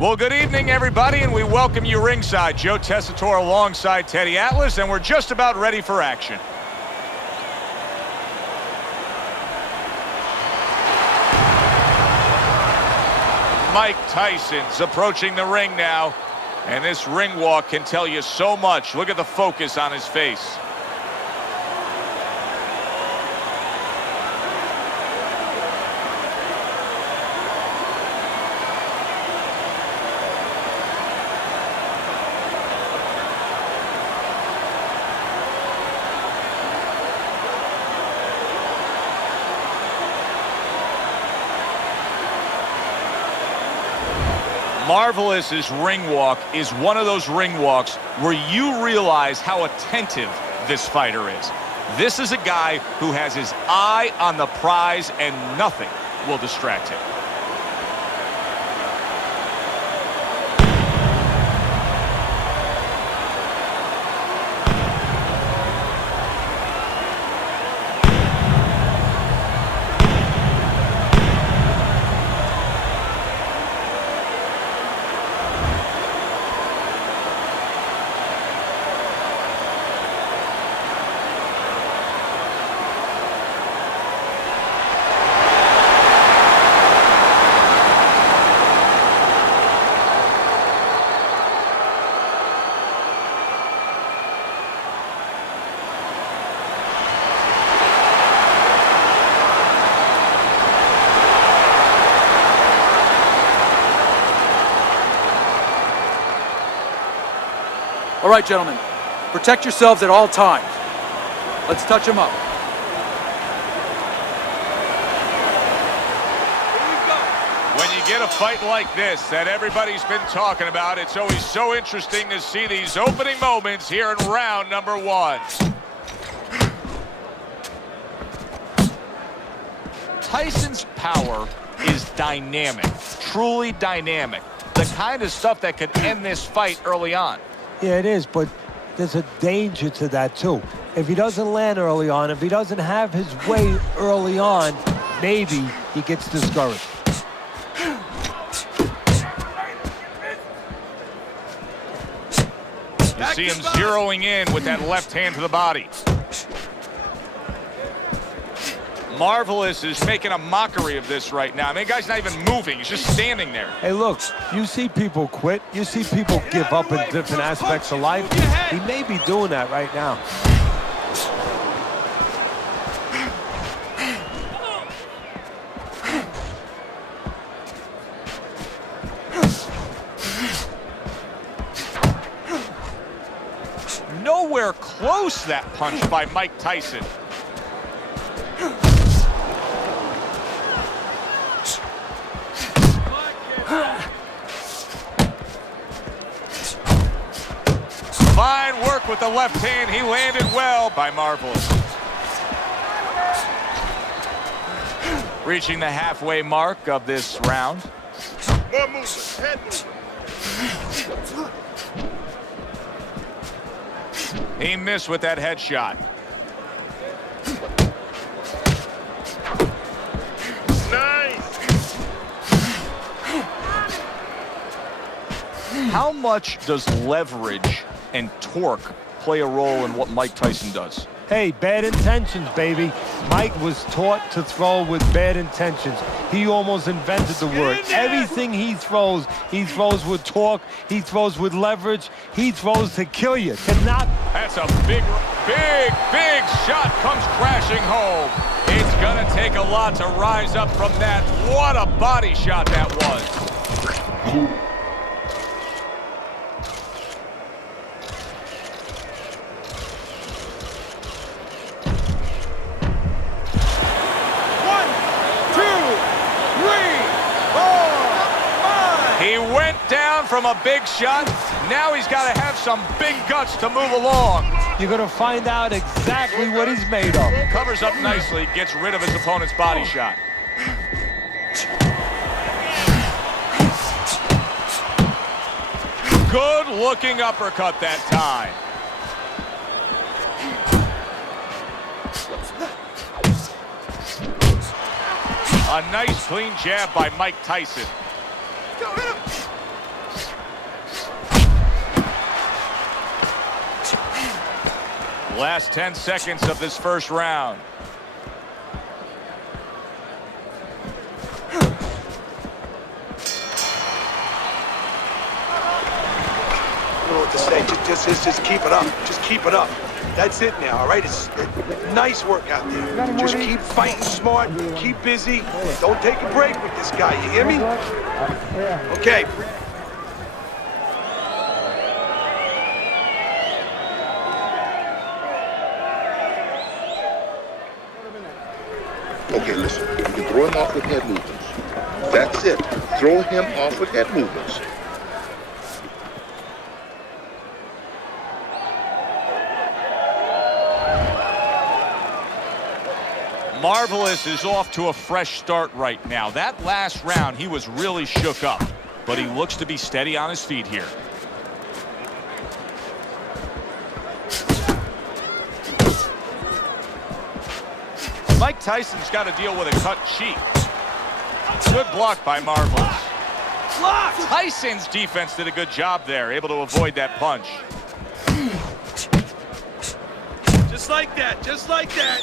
Well, good evening, everybody, and we welcome you ringside. Joe Tessitore alongside Teddy Atlas, and we're just about ready for action. Mike Tyson's approaching the ring now, and this ring walk can tell you so much. Look at the focus on his face. Marvelous's ring walk is one of those ring walks where you realize how attentive this fighter is. This is a guy who has his eye on the prize and nothing will distract him. All right, gentlemen, protect yourselves at all times. Let's touch them up. When you get a fight like this that everybody's been talking about, it's always so interesting to see these opening moments here in round number one. Tyson's power is dynamic, truly dynamic. The kind of stuff that could end this fight early on. Yeah, it is, but there's a danger to that, too. If he doesn't land early on, if he doesn't have his way early on, maybe he gets discouraged. You see him zeroing in with that left hand to the body. Marvelous is making a mockery of this right now. I mean, the guy's not even moving. He's just standing there. Hey, look, you see people quit. You see people give up in different aspects of life. He may be doing that right now. Nowhere close, that punch by Mike Tyson. Fine work with the left hand. He landed well by Marvelous. Reaching the halfway mark of this round. More movement, head movement. He missed with that headshot. Nice. How much does leverage and torque play a role in what Mike Tyson does? Hey, bad intentions, baby. Mike was taught to throw with bad intentions. He almost invented the word. Everything he throws with torque, he throws with leverage, he throws to kill you, to knock. That's a big shot comes crashing home. It's gonna take a lot to rise up from that. What a body shot that was. He went down from a big shot. Now he's got to have some big guts to move along. You're going to find out exactly what he's made of. Covers up nicely, gets rid of his opponent's body shot. Good looking uppercut that time. A nice clean jab by Mike Tyson. Last 10 seconds of this first round. I don't know what to say. Just keep it up. Just keep it up. That's it now, all right? It's nice work out there. Just keep fighting smart. Keep busy. Don't take a break with this guy. You hear me? Okay. Okay, listen. You can throw him off with head movements. That's it. Throw him off with head movements. Marvelous is off to a fresh start right now. That last round, he was really shook up, but he looks to be steady on his feet here. Mike Tyson's got to deal with a cut cheek. Good block by Marvelous. Block! Tyson's defense did a good job there, able to avoid that punch. Just like that. Just like that.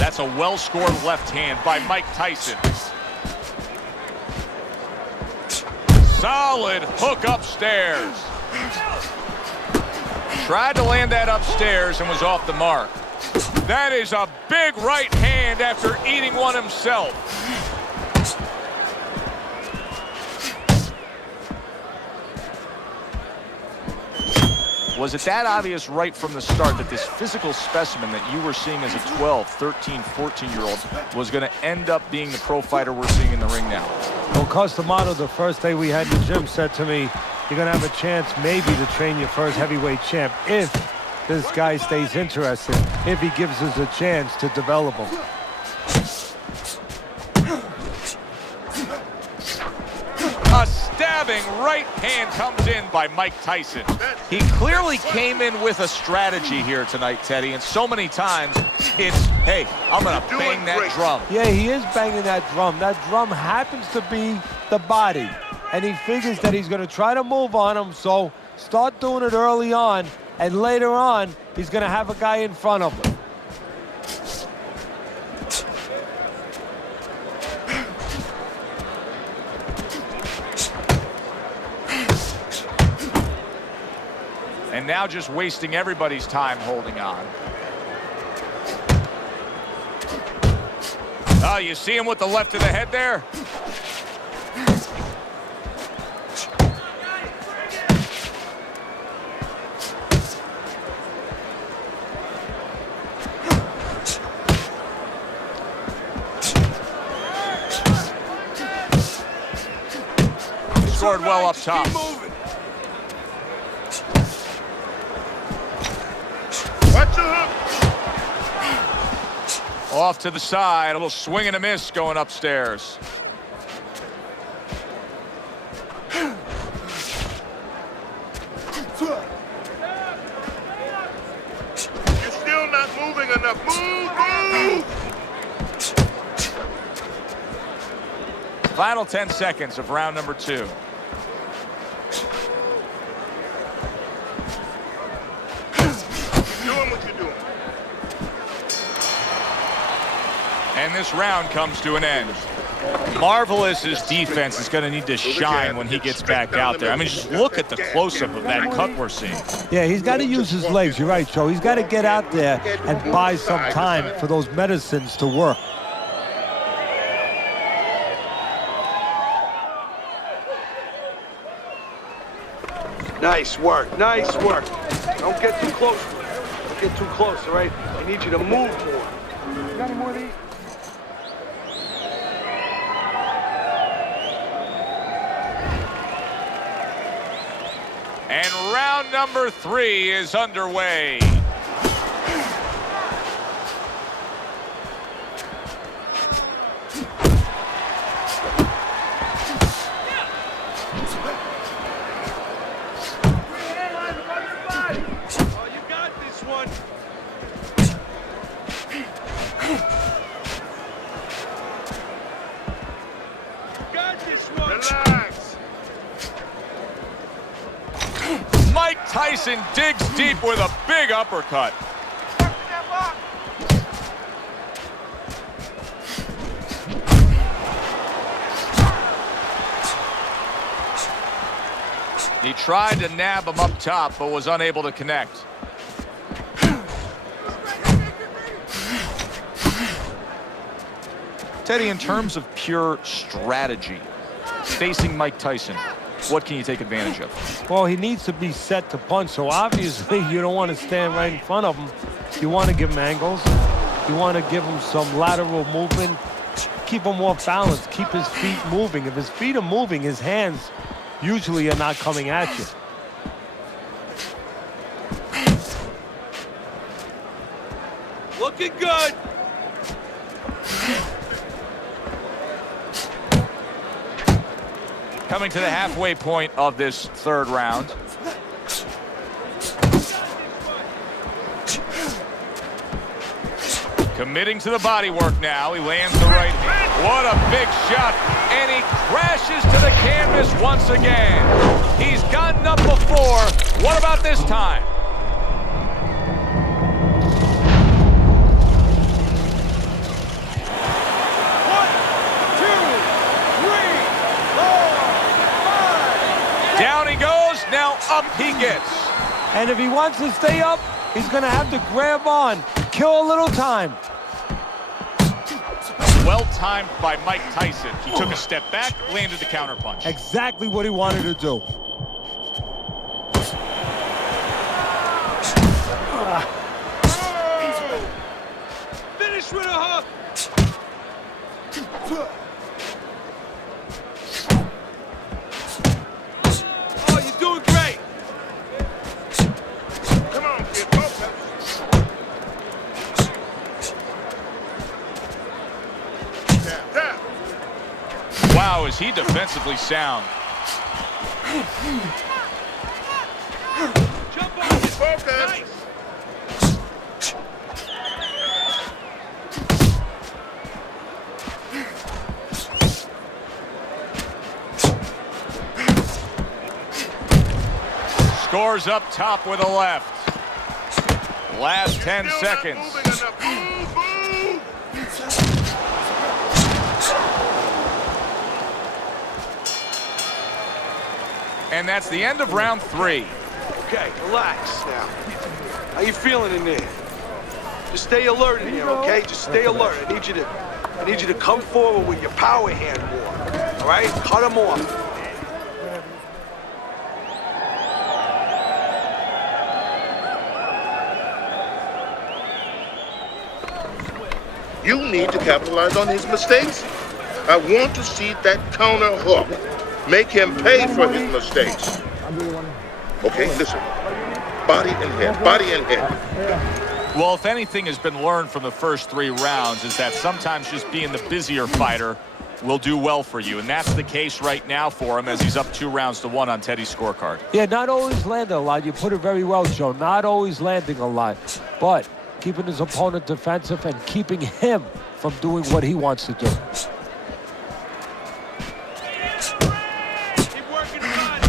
That's a well-scored left hand by Mike Tyson. Solid hook upstairs. Tried to land that upstairs and was off the mark. That is a big right hand after eating one himself. Was it that obvious right from the start that this physical specimen that you were seeing as a 12, 13, 14-year-old was going to end up being the pro fighter we're seeing in the ring now? Well, Costamato, the first day we had in the gym, said to me, you're going to have a chance maybe to train your first heavyweight champ if this guy stays interested, if he gives us a chance to develop him. A stabbing right hand comes in by Mike Tyson. He clearly came in with a strategy here tonight, Teddy, and so many times it's, hey, I'm going to bang that drum. Yeah, he is banging that drum. That drum happens to be the body, and he figures that he's going to try to move on him, so start doing it early on, and later on, he's going to have a guy in front of him. And now just wasting everybody's time holding on. Oh, you see him with the left of the head there? Scored well up top. Watch your hook. Off to the side, a little swing and a miss going upstairs. You're still not moving enough. Move. Final 10 seconds of round number 2. Doing what you're doing. And this round comes to an end. Marvelous's defense is going to need to shine when he gets back out there. I mean, just look at the close-up of that cut we're seeing. Yeah, he's got to use his legs. You're right, Joe. He's got to get out there and buy some time for those medicines to work. Nice work. Nice work. Don't get too close. Don't get too close, all right? I need you to move more. You got any more of these? And round number 3 is underway. Relax. Mike Tyson digs deep with a big uppercut. He tried to nab him up top, but was unable to connect. Teddy, in terms of pure strategy, facing Mike Tyson, what can you take advantage of? Well, he needs to be set to punch, so obviously you don't want to stand right in front of him. You want to give him angles. You want to give him some lateral movement. Keep him off balance. Keep his feet moving. If his feet are moving, his hands usually are not coming at you. Looking good. Coming to the halfway point of this third round. Committing to the body work now. He lands the right hand. What a big shot. And he crashes to the canvas once again. He's gotten up before. What about this time? Down he goes, now up he gets. And if he wants to stay up, he's going to have to grab on, kill a little time. Well timed by Mike Tyson. He took a step back, landed the counterpunch. Exactly what he wanted to do. Finish with a hook. Oh, you're doing great. Come on, kid. Focus. Tap, tap. Wow, is he defensively sound. Jump on it. Focus. Nice. Scores up top with a left. Last 10 Still seconds. Not moving enough. Move, move. And that's the end of round 3. Okay, relax now. How you feeling in there? Just stay alert in here, okay? Just stay alert. I need you to come forward with your power hand more. All right? Cut them off. You need to capitalize on his mistakes. I want to see that counter hook. Make him pay for his mistakes. Okay, listen. Body and head, body and head. Well, if anything has been learned from the first 3 rounds is that sometimes just being the busier fighter will do well for you. And that's the case right now for him as he's up 2-1 on Teddy's scorecard. Yeah, not always landing a lot. You put it very well, Joe. Not always landing a lot. But keeping his opponent defensive and keeping him from doing what he wants to do. Keep working hard.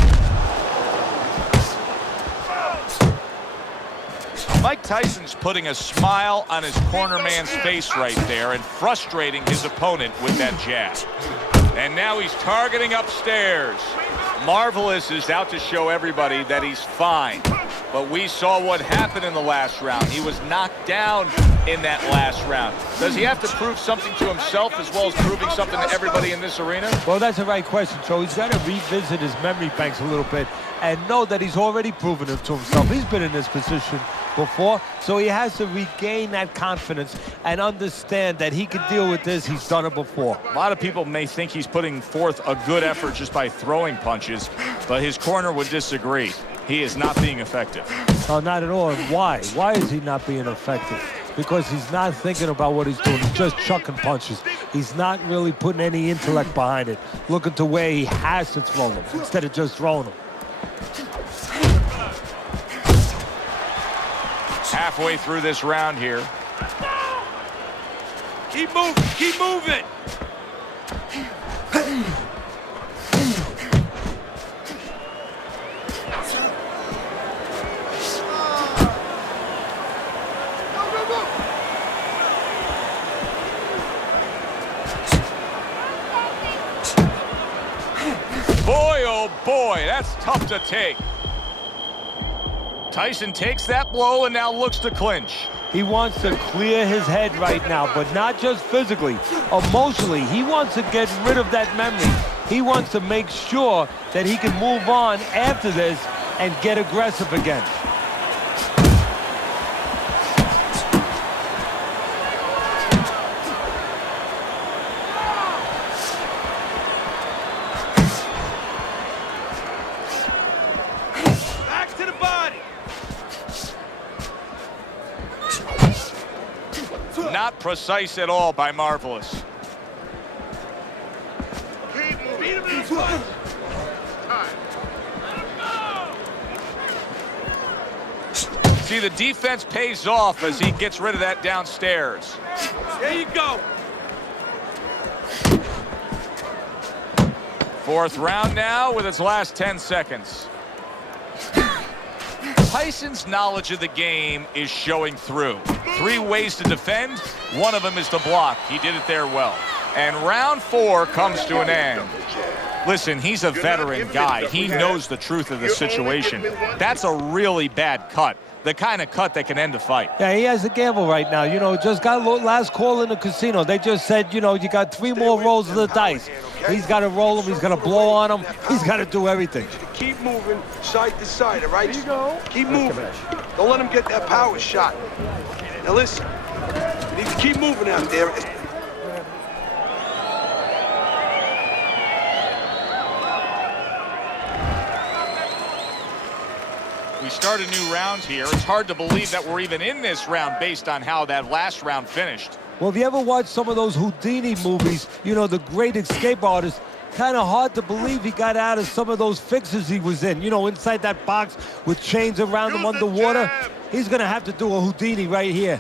Mike Tyson's putting a smile on his corner man's face right there and frustrating his opponent with that jab. And now he's targeting upstairs. Marvelous is out to show everybody that he's fine. But we saw what happened in the last round. He was knocked down in that last round. Does he have to prove something to himself as well as proving something to everybody in this arena? Well, that's the right question, Joe. He's got to revisit his memory banks a little bit and know that he's already proven it to himself. He's been in this position before, so he has to regain that confidence and understand that he can deal with this. He's done it before. A lot of people may think he's putting forth a good effort just by throwing punches, but his corner would disagree. He is not being effective. No, not at all. And why? Why is he not being effective? Because he's not thinking about what he's doing. He's just chucking punches. He's not really putting any intellect behind it, looking to where he has to throw them instead of just throwing them. Halfway through this round here. Keep moving. Keep moving. Oh, boy, that's tough to take. Tyson takes that blow and now looks to clinch. He wants to clear his head right now, but not just physically, emotionally. He wants to get rid of that memory. He wants to make sure that he can move on after this and get aggressive again. Back to the body. Not precise at all by Marvelous. Keep moving. Beat him in the foot. Time. See, the defense pays off as he gets rid of that downstairs. There you go. Fourth round now with its last 10 seconds. Tyson's knowledge of the game is showing through. 3 ways to defend. One of them is to block. He did it there well. And round 4 comes to an end. Listen, he's a veteran guy. He knows the truth of the situation. That's a really bad cut. The kind of cut that can end a fight. Yeah, he has a gamble right now. You know, just got last call in the casino. They just said, you know, you got 3 more rolls of the dice. He's got to roll him. He's going to blow on him. He's got to do everything. Keep moving side to side, all right? There you go. Keep moving. Don't let him get that power shot. Now listen, you need to keep moving out there. We start a new round here. It's hard to believe that we're even in this round based on how that last round finished. Well, if you ever watch some of those Houdini movies, you know, the great escape artist, kind of hard to believe he got out of some of those fixes he was in. You know, inside that box with chains around him underwater. He's going to have to do a Houdini right here.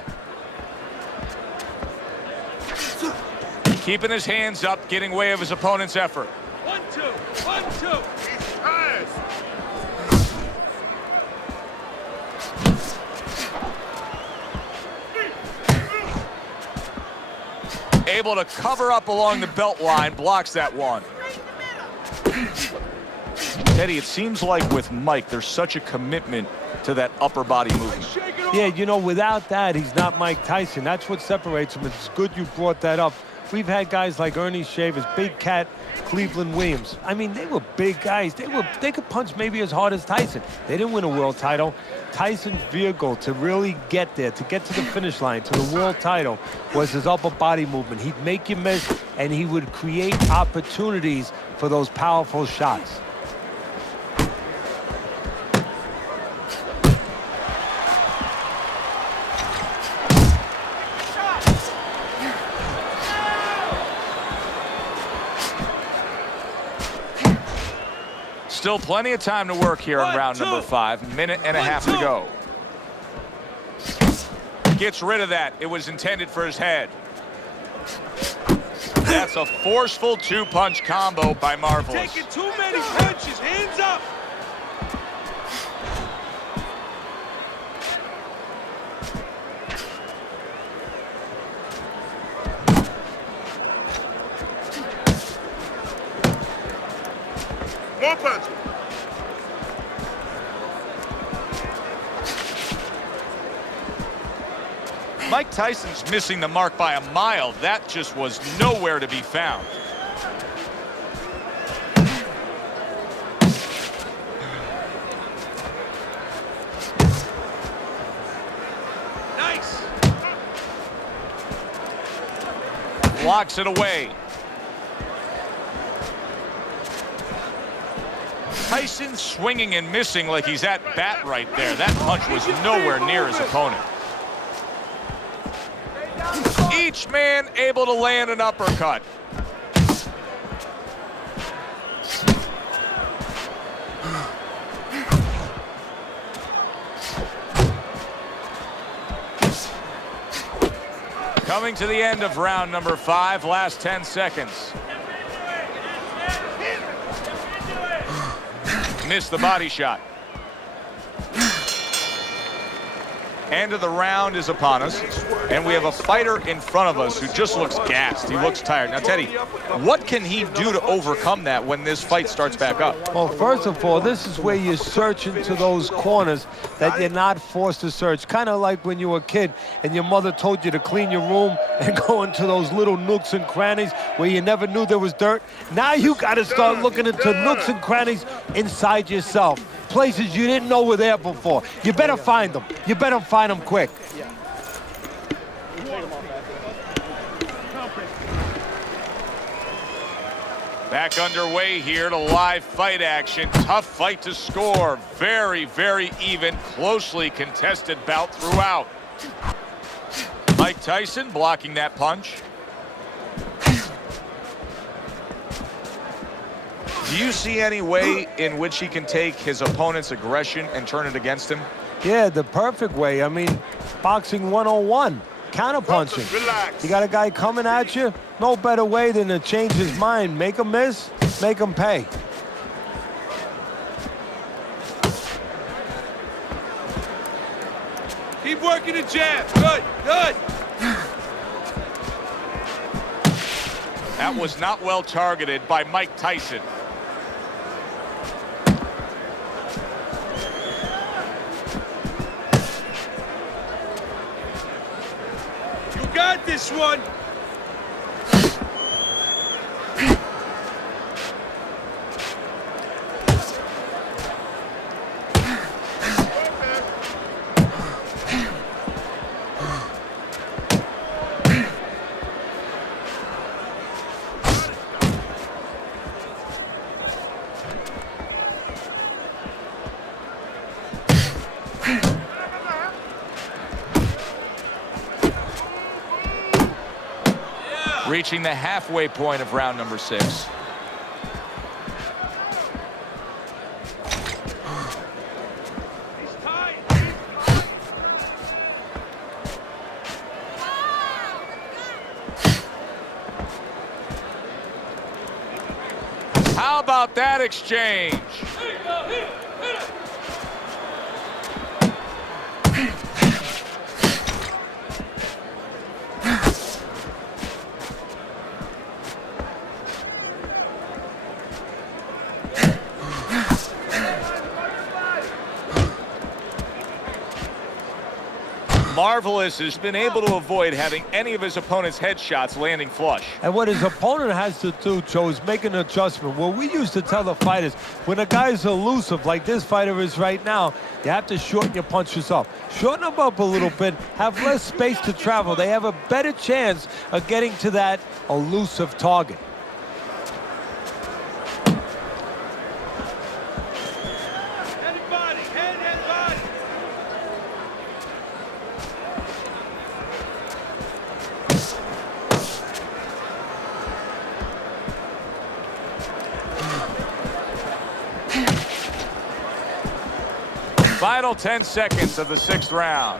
Keeping his hands up, getting way of his opponent's effort. 1-2, 1-2. He's tired. Able to cover up along the belt line, blocks that one. Teddy, it seems like with Mike, there's such a commitment to that upper body movement. Yeah, you know, without that, he's not Mike Tyson. That's what separates him. It's good you brought that up. We've had guys like Ernie Shavers, Big Cat, Cleveland Williams. I mean, they were big guys. They could punch maybe as hard as Tyson. They didn't win a world title. Tyson's vehicle to really get there, to get to the finish line, to the world title, was his upper body movement. He'd make you miss, and he would create opportunities for those powerful shots. Still plenty of time to work here in round number 5. Minute and a half to go. Gets rid of that. It was intended for his head. That's a forceful 2-punch combo by Marvelous. Taking too many punches. Hands up. More punches. Mike Tyson's missing the mark by a mile. That just was nowhere to be found. Nice. Blocks it away. Tyson swinging and missing like he's at bat right there. That punch was nowhere near his opponent. Each man able to land an uppercut. Coming to the end of round number 5, last 10 seconds. Missed the body shot. End of the round is upon us, and we have a fighter in front of us who just looks gassed. He looks tired. Now, Teddy, what can he do to overcome that when this fight starts back up? Well, first of all, this is where you search into those corners that you're not forced to search. Kind of like when you were a kid and your mother told you to clean your room and go into those little nooks and crannies where you never knew there was dirt. Now you got to start looking into nooks and crannies inside yourself. Places you didn't know were there before. You better find them. You better find them quick. Back underway here to live fight action. Tough fight to score. Very, very even, closely contested bout throughout. Mike Tyson blocking that punch. Do you see any way in which he can take his opponent's aggression and turn it against him? Yeah, the perfect way. I mean, boxing 101, counterpunching. Relax. You got a guy coming at you, no better way than to change his mind. Make him miss, make him pay. Keep working the jab. Good, good. That was not well targeted by Mike Tyson. You got this one. Reaching the halfway point of round number 6. How about that exchange? Marvelous has been able to avoid having any of his opponent's headshots landing flush. And what his opponent has to do, Joe, is make an adjustment. Well, we used to tell the fighters, when a guy's elusive like this fighter is right now, you have to shorten your punches up. Shorten them up a little bit, have less space to travel. They have a better chance of getting to that elusive target. Final 10 seconds of the 6th round.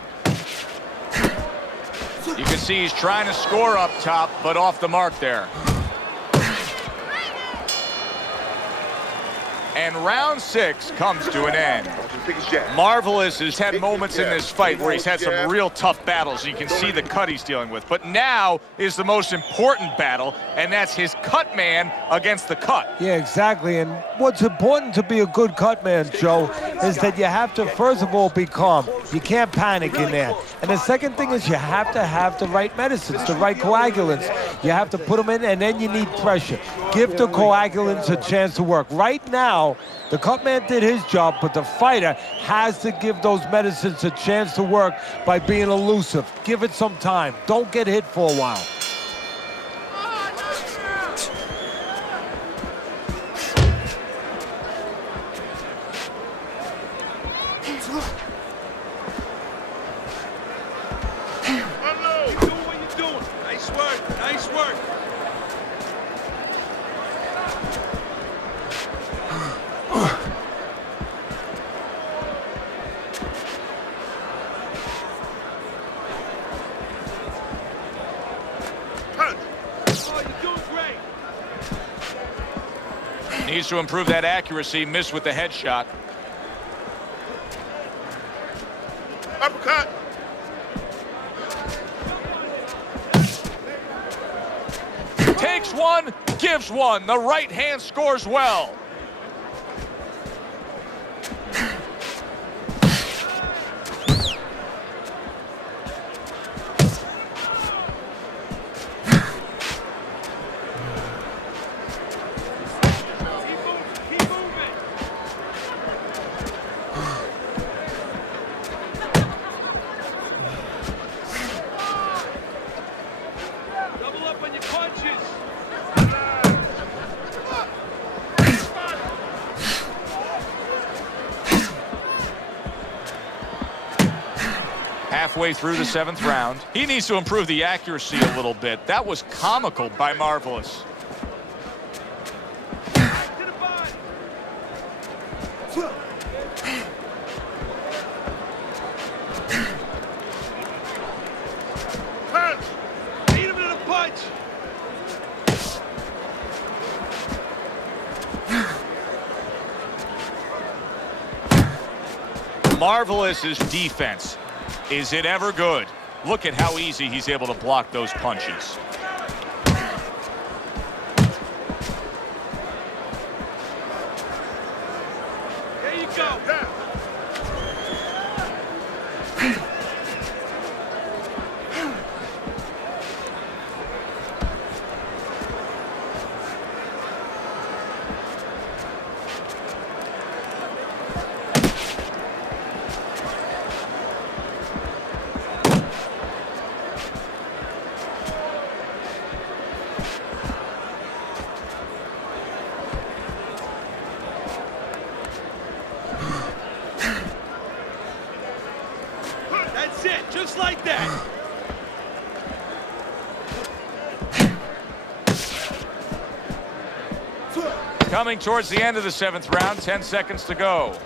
You can see he's trying to score up top, but off the mark there. And round 6 comes to an end. Marvelous has had moments in this fight where he's had some real tough battles. You can see the cut he's dealing with. But now is the most important battle, and that's his cut man against the cut. Yeah, exactly. And what's important to be a good cut man, Joe, is that you have to, first of all, be calm. You can't panic in there. And the second thing is you have to have the right medicines, the right coagulants. You have to put them in, and then you need pressure. Give the coagulants a chance to work. Right now, the cut man did his job, but the fighter has to give those medicines a chance to work by being elusive. Give it some time. Don't get hit for a while. Needs to improve that accuracy. Missed with the headshot. Uppercut. one, gives one. The right hand scores well. Halfway through the 7th round. He needs to improve the accuracy a little bit. That was comical by Marvelous. Punch! Beat him to the punch! Marvelous's defense. Is it ever good? Look at how easy he's able to block those punches. There you go. That's it, just like that. Coming towards the end of the 7th round, 10 seconds to go.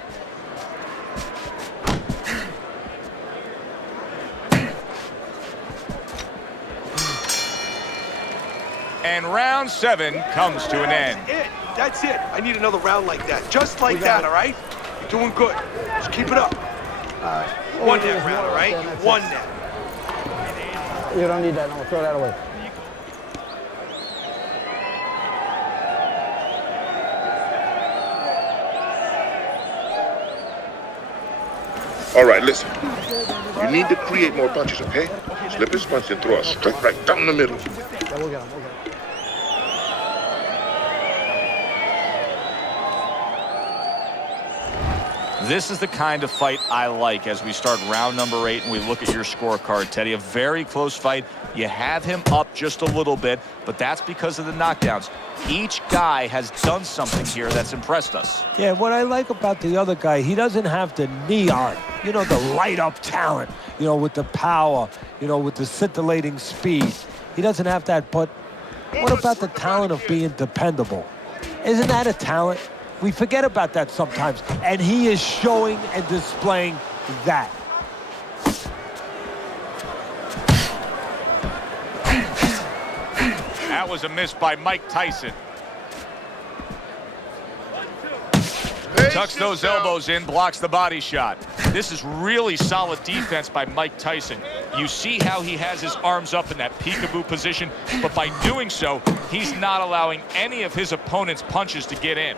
And round 7 comes to an end. That's it. I need another round like that. Just like that, all right? You're doing good. Just keep it up. You won that round, all right? You won that. You don't need that. No, throw that away. All right, listen. You need to create more punches, okay? Slip his punch and throw a straight right down the middle. Yeah, we'll get him. We'll get him. This is the kind of fight I like as we start round number 8 and we look at your scorecard, Teddy. A very close fight. You have him up just a little bit, but that's because of the knockdowns. Each guy has done something here that's impressed us. Yeah, what I like about the other guy, he doesn't have the neon, you know, the light-up talent, you know, with the power, you know, with the scintillating speed. He doesn't have that, but what about the talent of being dependable? Isn't that a talent? We forget about that sometimes, and he is showing and displaying that. That was a miss by Mike Tyson. Tucks those elbows in, blocks the body shot. This is really solid defense by Mike Tyson. You see how he has his arms up in that peekaboo position, but by doing so, he's not allowing any of his opponent's punches to get in.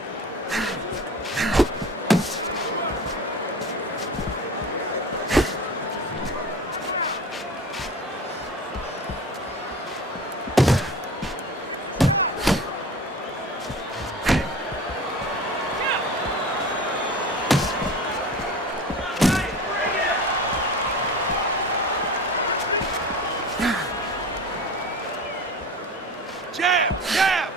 Jab, jab.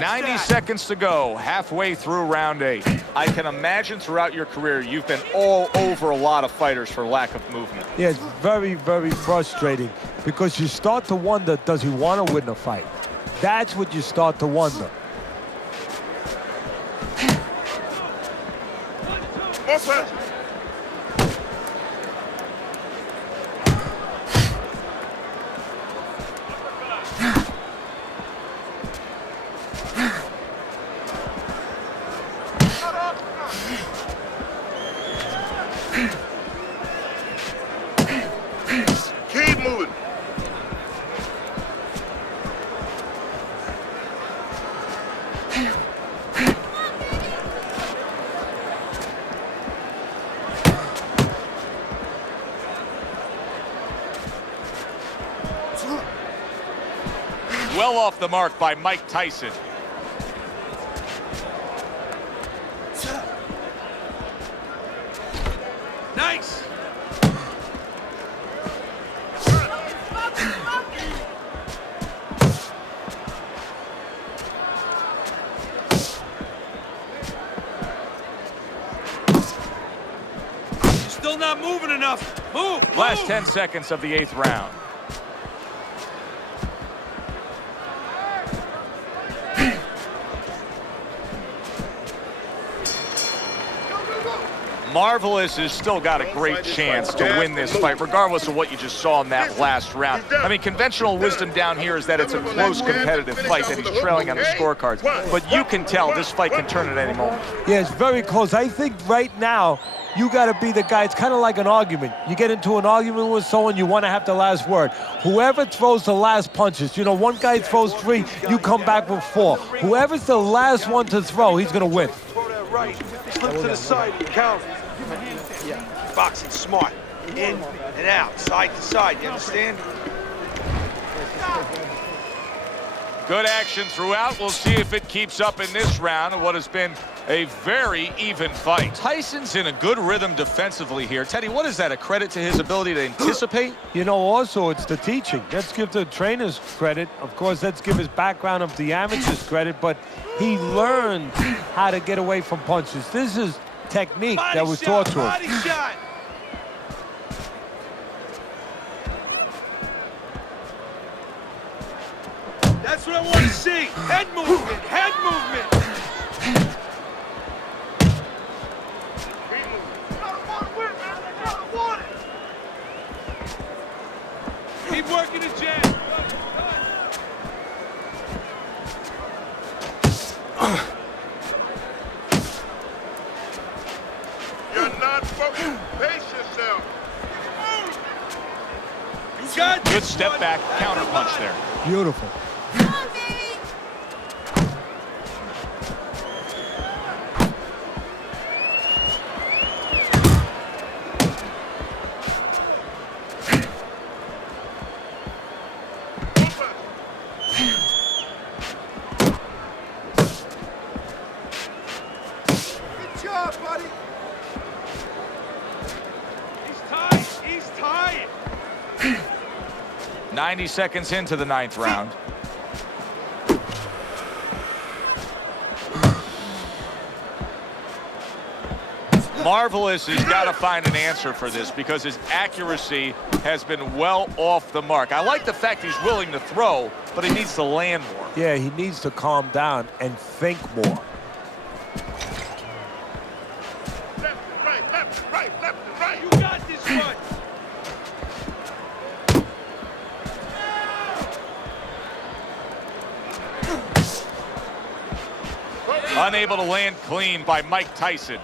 90 seconds to go, halfway through round 8. I can imagine throughout your career you've been all over a lot of fighters for lack of movement. Yeah, it's very, very frustrating because you start to wonder, does he want to win the fight? That's what you start to wonder. Keep moving. Well off the mark by Mike Tyson. Nice. Still not moving enough. Move. Last 10 seconds of the 8th round. Marvelous has still got a great chance to win this fight, regardless of what you just saw in that last round. I mean, conventional wisdom down here is that it's a close, competitive fight, that he's trailing on the scorecards. But you can tell this fight can turn at any moment. Yeah, it's very close. I think right now, you got to be the guy. It's kind of like an argument. You get into an argument with someone, you want to have the last word. Whoever throws the last punches, you know, one guy throws 3, you come back with 4. Whoever's the last one to throw, he's going to win. Throw that right. Slip to the side and count. Yeah, boxing smart. In and out, side to side. You understand? Good action throughout. We'll see if it keeps up in this round of what has been a very even fight. Tyson's in a good rhythm defensively here. Teddy, what is that, a credit to his ability to anticipate? You know, also, it's the teaching. Let's give the trainers credit. Of course, let's give his background of the amateurs credit, but he learned how to get away from punches. This is technique that was taught to him. Body shot. That's what I want to see. Head movement. Head movement. Keep working the jab. You're not focused. Pace yourself. You got Good this step one. back, That's counter the punch line. there. Beautiful. Good job, buddy. He's tied. He's tied. 90 seconds into the 9th round. Marvelous has got to find an answer for this because his accuracy has been well off the mark. I like the fact he's willing to throw, but he needs to land more. Yeah, he needs to calm down and think more. Left and right, left and right, left and right. You got this one. Unable to land clean by Mike Tyson.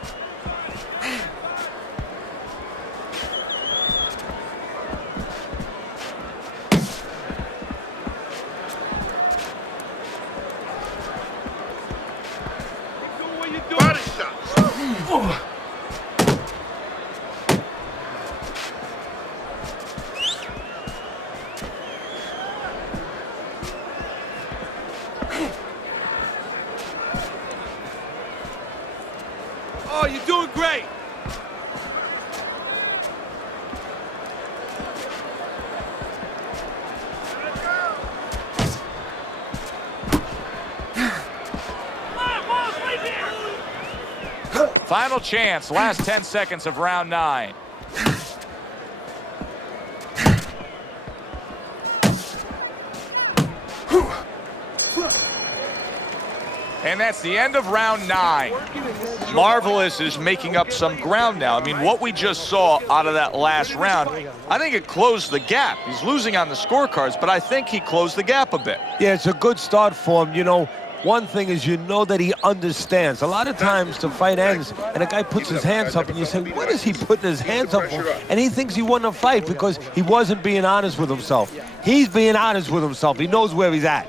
Keep doing what you're doing. Body shots. Oh, you're doing great. Final chance, last 10 seconds of round 9. And that's the end of round 9. Marvelous is making up some ground now. I mean, what we just saw out of that last round, I think it closed the gap. He's losing on the scorecards, but I think he closed the gap a bit. Yeah, it's a good start for him. You know, one thing is you know that he understands. A lot of times the fight ends and a guy puts his hands up and you say, what is he putting his hands up for? And he thinks he won a fight because he wasn't being honest with himself. He's being honest with himself. He knows where he's at.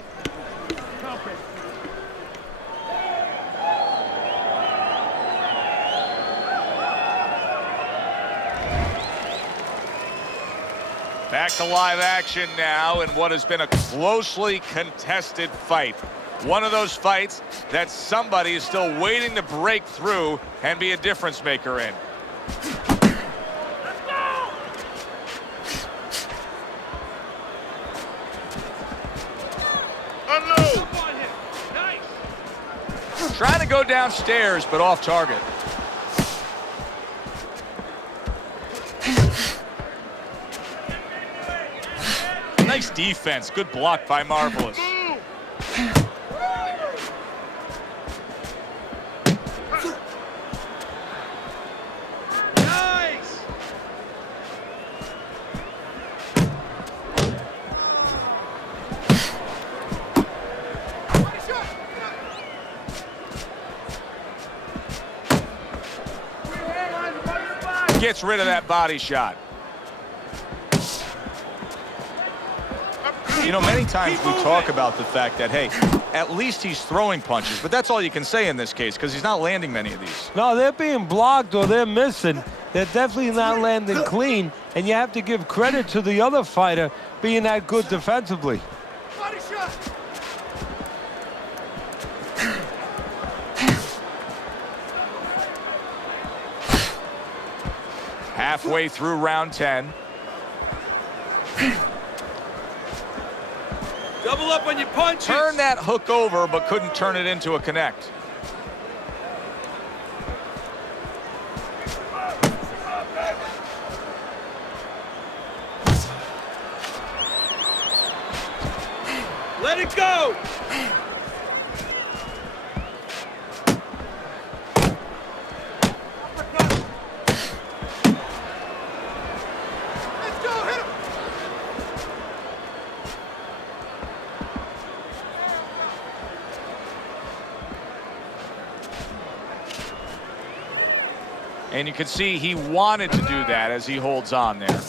Back back to live action now in what has been a closely contested fight. One of those fights that somebody is still waiting to break through and be a difference maker in. Unload. Trying to go downstairs, but off target. Nice defense. Good block by Marvelous. Nice! Gets rid of that body shot. You know, many times we talk about the fact that, hey, at least he's throwing punches, but that's all you can say in this case because he's not landing many of these. No, they're being blocked or they're missing. They're definitely not landing clean, and you have to give credit to the other fighter being that good defensively. Body shot! Halfway through round 10. Double up on your punches. Turn that hook over, but couldn't turn it into a connect. Let it go. Let's go, hit him! And you can see he wanted to do that as he holds on there.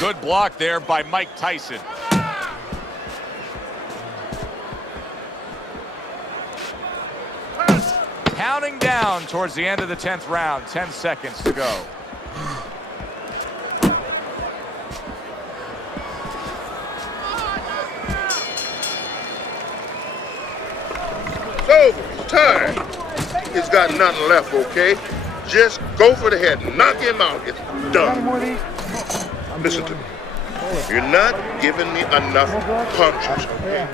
Good block there by Mike Tyson. Counting down towards the end of the 10th round, 10 seconds to go. It's over. It's time. He's got nothing left, okay? Just go for the head. Knock him out. It's done. Listen to me. You're not giving me enough punches, okay?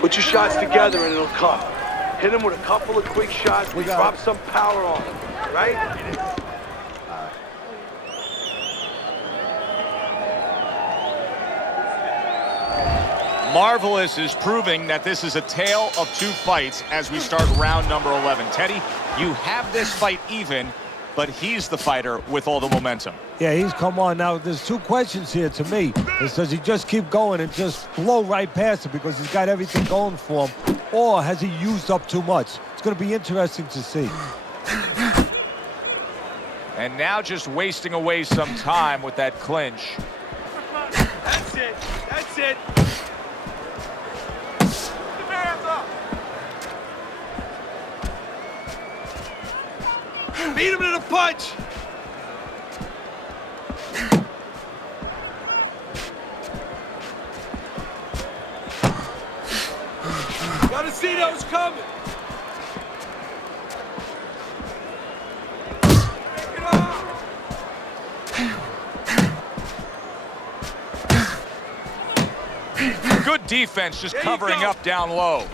Put your shots together and it'll come. Hit him with a couple of quick shots. We drop some power on him, right? Marvelous is proving that this is a tale of two fights as we start round number 11. Teddy, you have this fight even, but he's the fighter with all the momentum. Yeah, he's come on. Now, there's two questions here to me. Does he just keep going and just blow right past it because he's got everything going for him? Or has he used up too much? It's going to be interesting to see. And now just wasting away some time with that clinch. That's it. That's it. Beat him to the punch. Gotta see those coming. Take it off. Good defense, just There you covering go. up down low.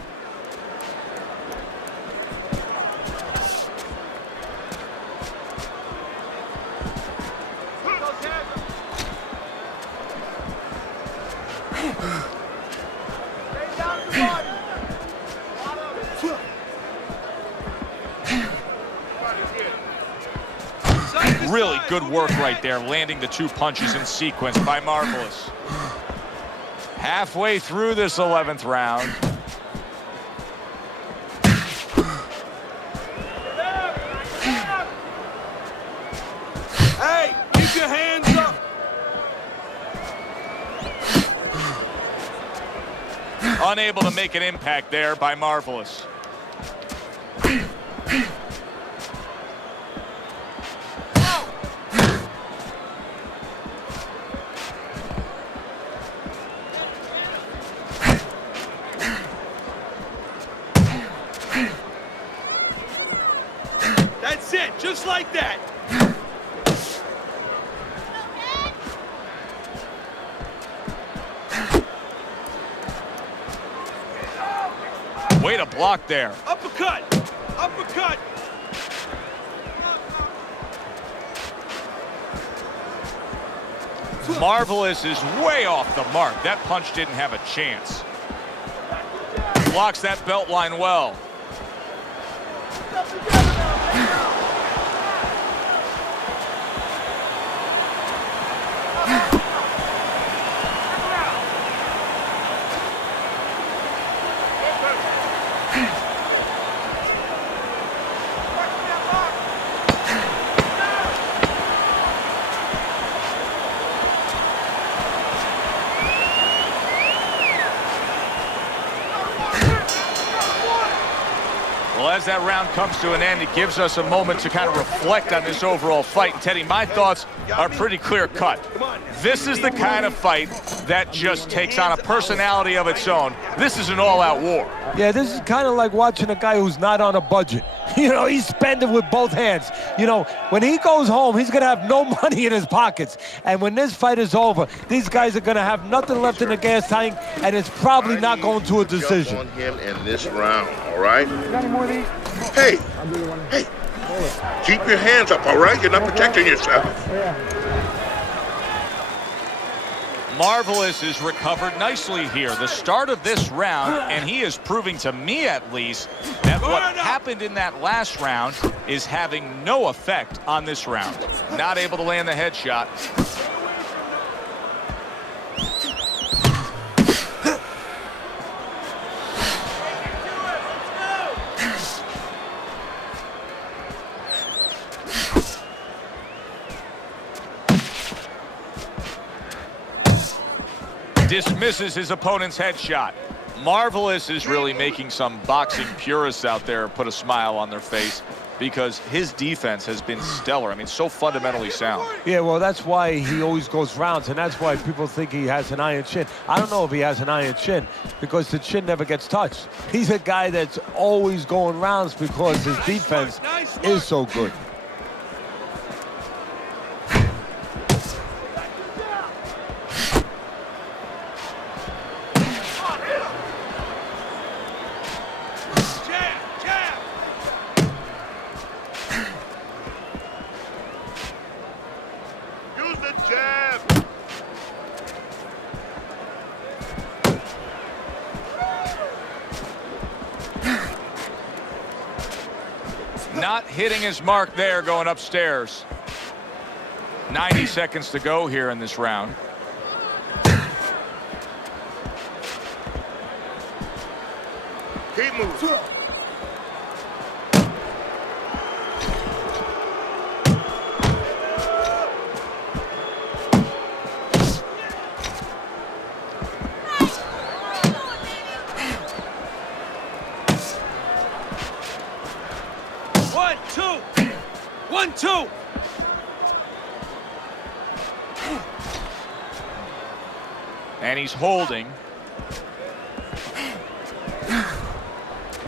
good work right there, landing the 2 punches in sequence by Marvelous. Halfway through this 11th round. Hey, keep your hands up. Unable to make an impact there by Marvelous. That's it, just like that. Way to block there. Uppercut, uppercut. Marvelous is way off the mark. That punch didn't have a chance. Blocks that belt line well. Well, as that round comes to an end, it gives us a moment to kind of reflect on this overall fight. And Teddy, my thoughts are pretty clear cut. This is the kind of fight that just takes on a personality of its own. This is an all-out war. Yeah, this is kind of like watching a guy who's not on a budget. You know, he's spending with both hands. You know, when he goes home, he's going to have no money in his pockets. And when this fight is over, these guys are going to have nothing left in the gas tank, and it's probably not going to a decision. Jump on him in this round, all right? Got any more of these? Hey, I'll do one. hey, keep your hands up, all right? You're not protecting yourself. Yeah. Marvelous is recovered nicely here. The start of this round, and he is proving to me at least that what happened in that last round is having no effect on this round. Not able to land the headshot. Dismisses his opponent's headshot. Marvelous is really making some boxing purists out there put a smile on their face because his defense has been stellar. I mean, so fundamentally sound. Yeah, well, that's why he always goes rounds, and that's why people think he has an iron chin. I don't know if he has an iron chin because the chin never gets touched. He's a guy that's always going rounds because his defense is so good. Not hitting his mark there going upstairs. 90 seconds to go here in this round. Keep moving. One, two. And he's holding.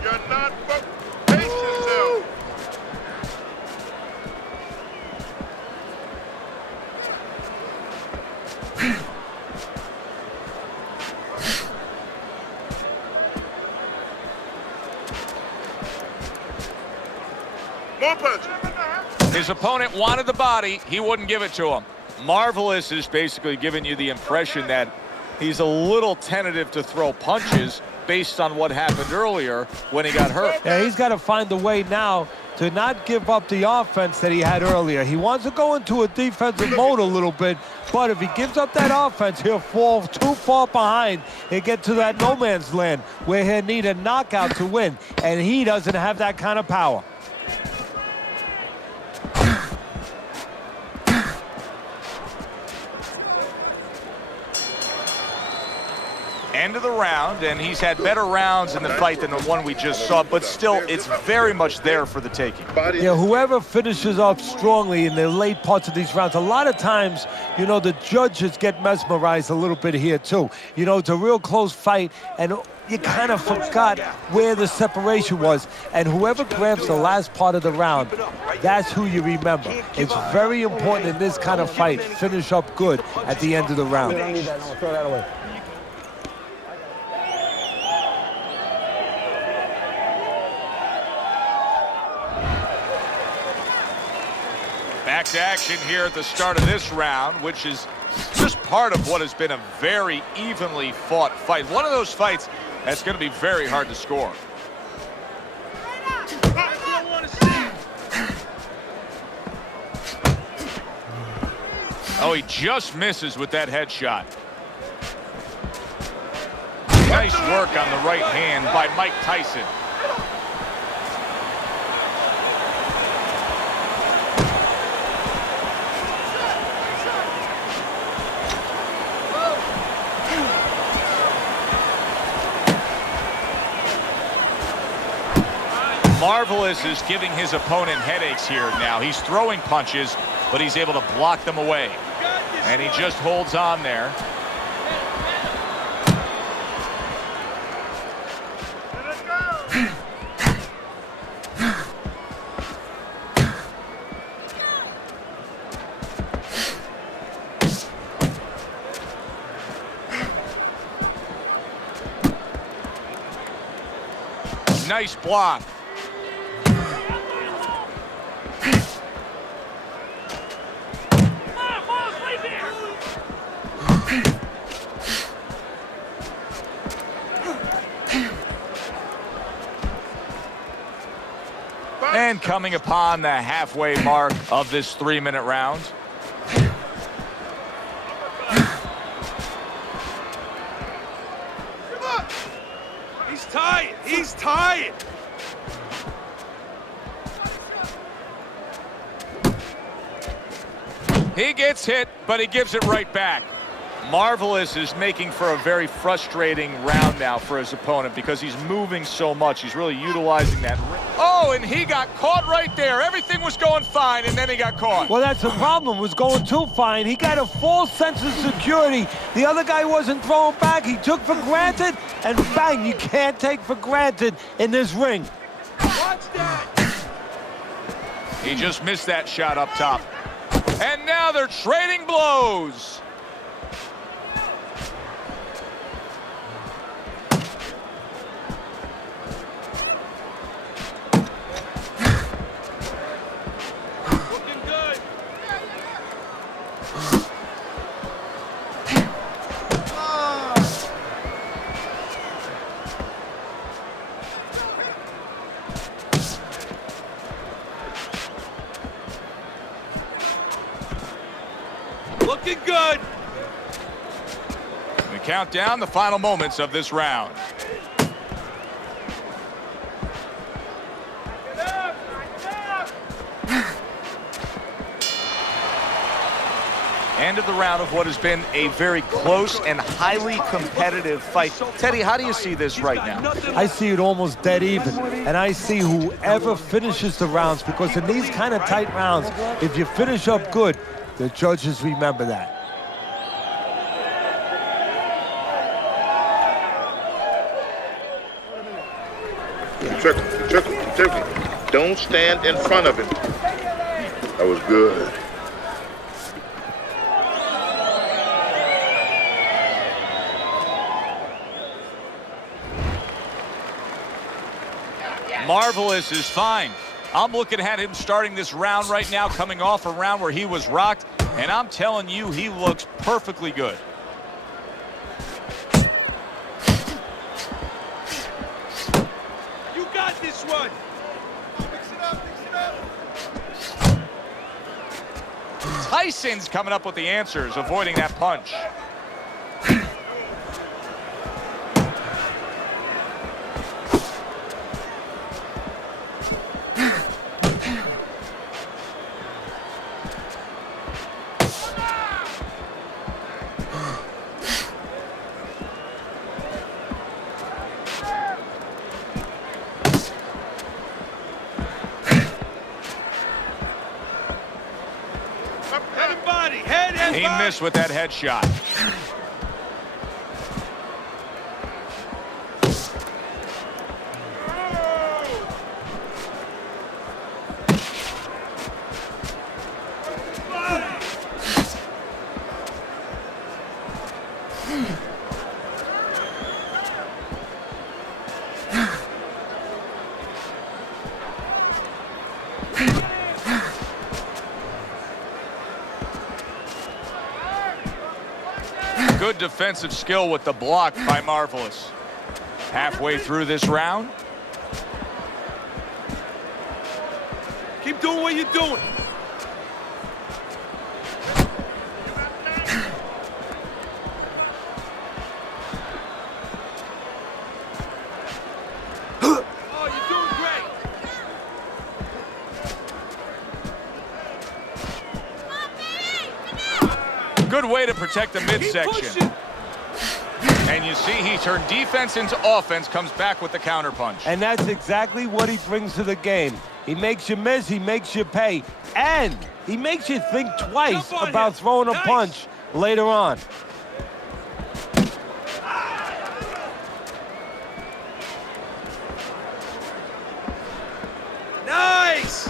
You're not pace yourself. More punches. His opponent wanted the body. He wouldn't give it to him. Marvelous is basically giving you the impression that He's a little tentative to throw punches based on what happened earlier when he got hurt. Yeah, he's got to find a way now to not give up the offense that he had earlier. He wants to go into a defensive mode a little bit, but if he gives up that offense, he'll fall too far behind and get to that no man's land where he'll need a knockout to win, and he doesn't have that kind of power. End of the round, and he's had better rounds in the fight than the one we just saw, but still, it's very much there for the taking. Yeah, whoever finishes up strongly in the late parts of these rounds, a lot of times, you know, the judges get mesmerized a little bit here, too. You know, it's a real close fight, and you kind of forgot where the separation was, and whoever grabs the last part of the round, that's who you remember. It's very important in this kind of fight. Finish up good at the end of the round. You don't need that. No, throw that away. Back to action here at the start of this round, which is just part of what has been a very evenly fought fight. One of those fights that's going to be very hard to score. Oh, he just misses with that headshot. Nice work on the right hand by Mike Tyson. Marvelous is giving his opponent headaches here now. He's throwing punches, but he's able to block them away. And he just holds on there. Nice block. And coming upon the halfway mark of this 3-minute round. He's tired. He's tired. He gets hit, but he gives it right back. Marvelous is making for a very frustrating round now for his opponent because he's moving so much. He's really utilizing that. Oh, and he got caught right there. Everything was going fine, and then he got caught. Well, that's the problem. Was going too fine. He got a false sense of security. The other guy wasn't throwing back. He took for granted, and bang, you can't take for granted in this ring. Watch that. He just missed that shot up top. And now they're trading blows. Looking good. We count down the final moments of this round. End of the round of what has been a very close and highly competitive fight. Teddy, how do you see this right now? I see it almost dead even, and I see whoever finishes the rounds, because in these kind of tight rounds, if you finish up good, the judges remember that. Turkey. Don't stand in front of him. That was good. Marvelous is fine. I'm looking at him starting this round right now, coming off a round where he was rocked, and I'm telling you, he looks perfectly good. one. Mix it up, mix it up. Tyson's coming up with the answers, avoiding that punch. He missed with that headshot. Good defensive skill with the block by Marvelous. Halfway through this round. Keep doing what you're doing. Oh, you're doing great. Good way to protect the midsection. And you see he turned defense into offense, comes back with the counterpunch. And that's exactly what he brings to the game. He makes you miss, he makes you pay, and he makes you think twice about throwing a punch later on. Nice!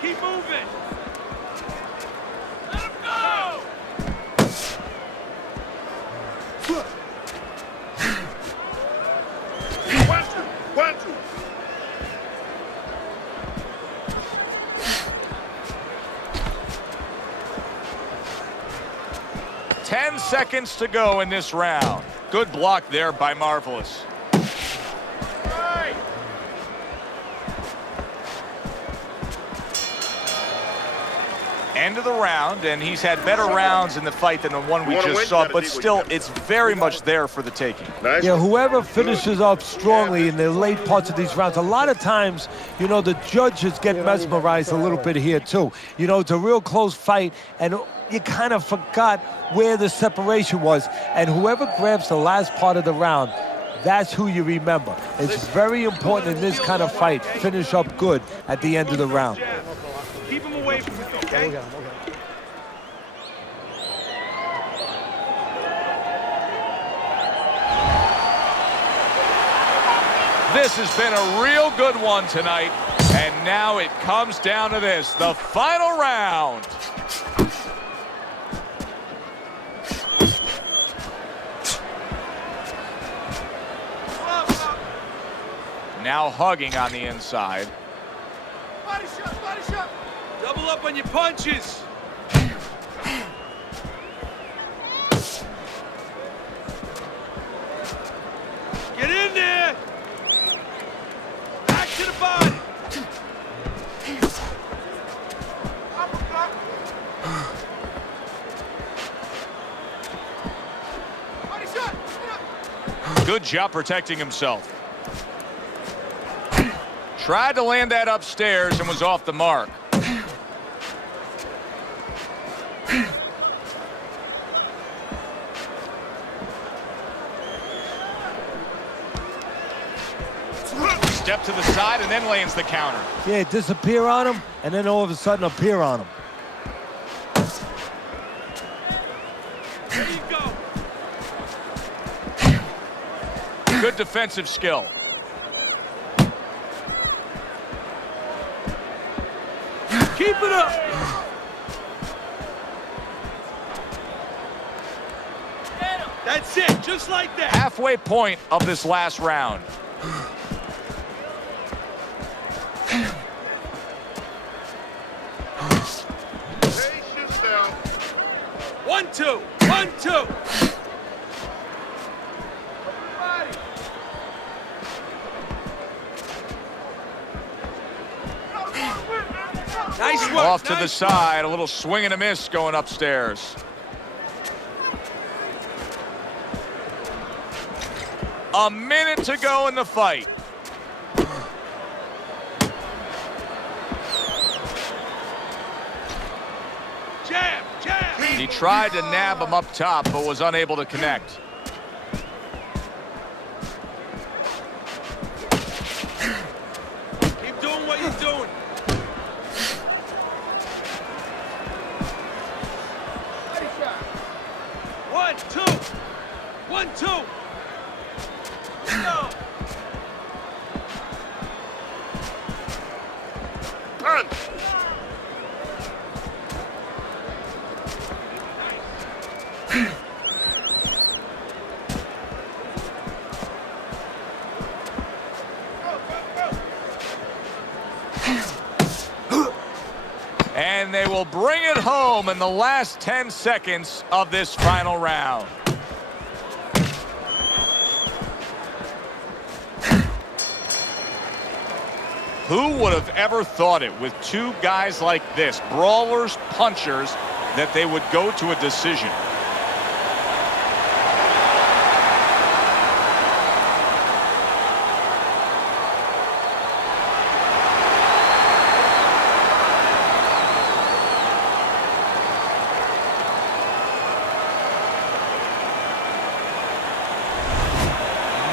Keep moving. Let him go. 1, 2. 10 seconds to go in this round. Good block there by Marvelous. End of the round, and he's had better rounds in the fight than the one we just saw, but still, it's very much there for the taking. Yeah, whoever finishes up strongly in the late parts of these rounds, a lot of times, you know, the judges get mesmerized a little bit here, too. You know, it's a real close fight, and you kind of forgot where the separation was, and whoever grabs the last part of the round, that's who you remember. It's very important in this kind of fight, finish up good at the end of the round. Keep him away from me, okay? This has been a real good one tonight, and now it comes down to this, the final round. Now hugging on the inside. Body shot, body shot. Double up on your punches. Get in there. Back to the body. Body shot. Good job protecting himself. Tried to land that upstairs and was off the mark. Step to the side and then lands the counter. Yeah, disappear on him, and then all of a sudden appear on him. There you go. Good defensive skill. Keep it up. That's it, just like that. Halfway point of this last round. 1-2. 1-2. Nice work. Off to the side, a little swing and a miss going upstairs. A minute to go in the fight. Jab, jab. He tried to nab him up top, but was unable to connect. Keep doing what you're doing. One, two. 1-2. No. Punch. And they will bring it home in the last 10 seconds of this final round. Who would have ever thought it with two guys like this, brawlers, punchers, that they would go to a decision?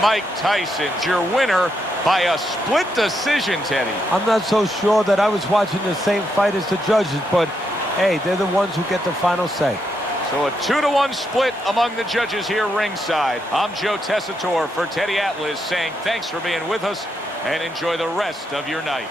Mike Tyson's your winner by a split decision, Teddy. I'm not so sure that I was watching the same fight as the judges, but hey, they're the ones who get the final say. So a 2-1 split among the judges here ringside. I'm Joe Tessitore for Teddy Atlas saying thanks for being with us and enjoy the rest of your night.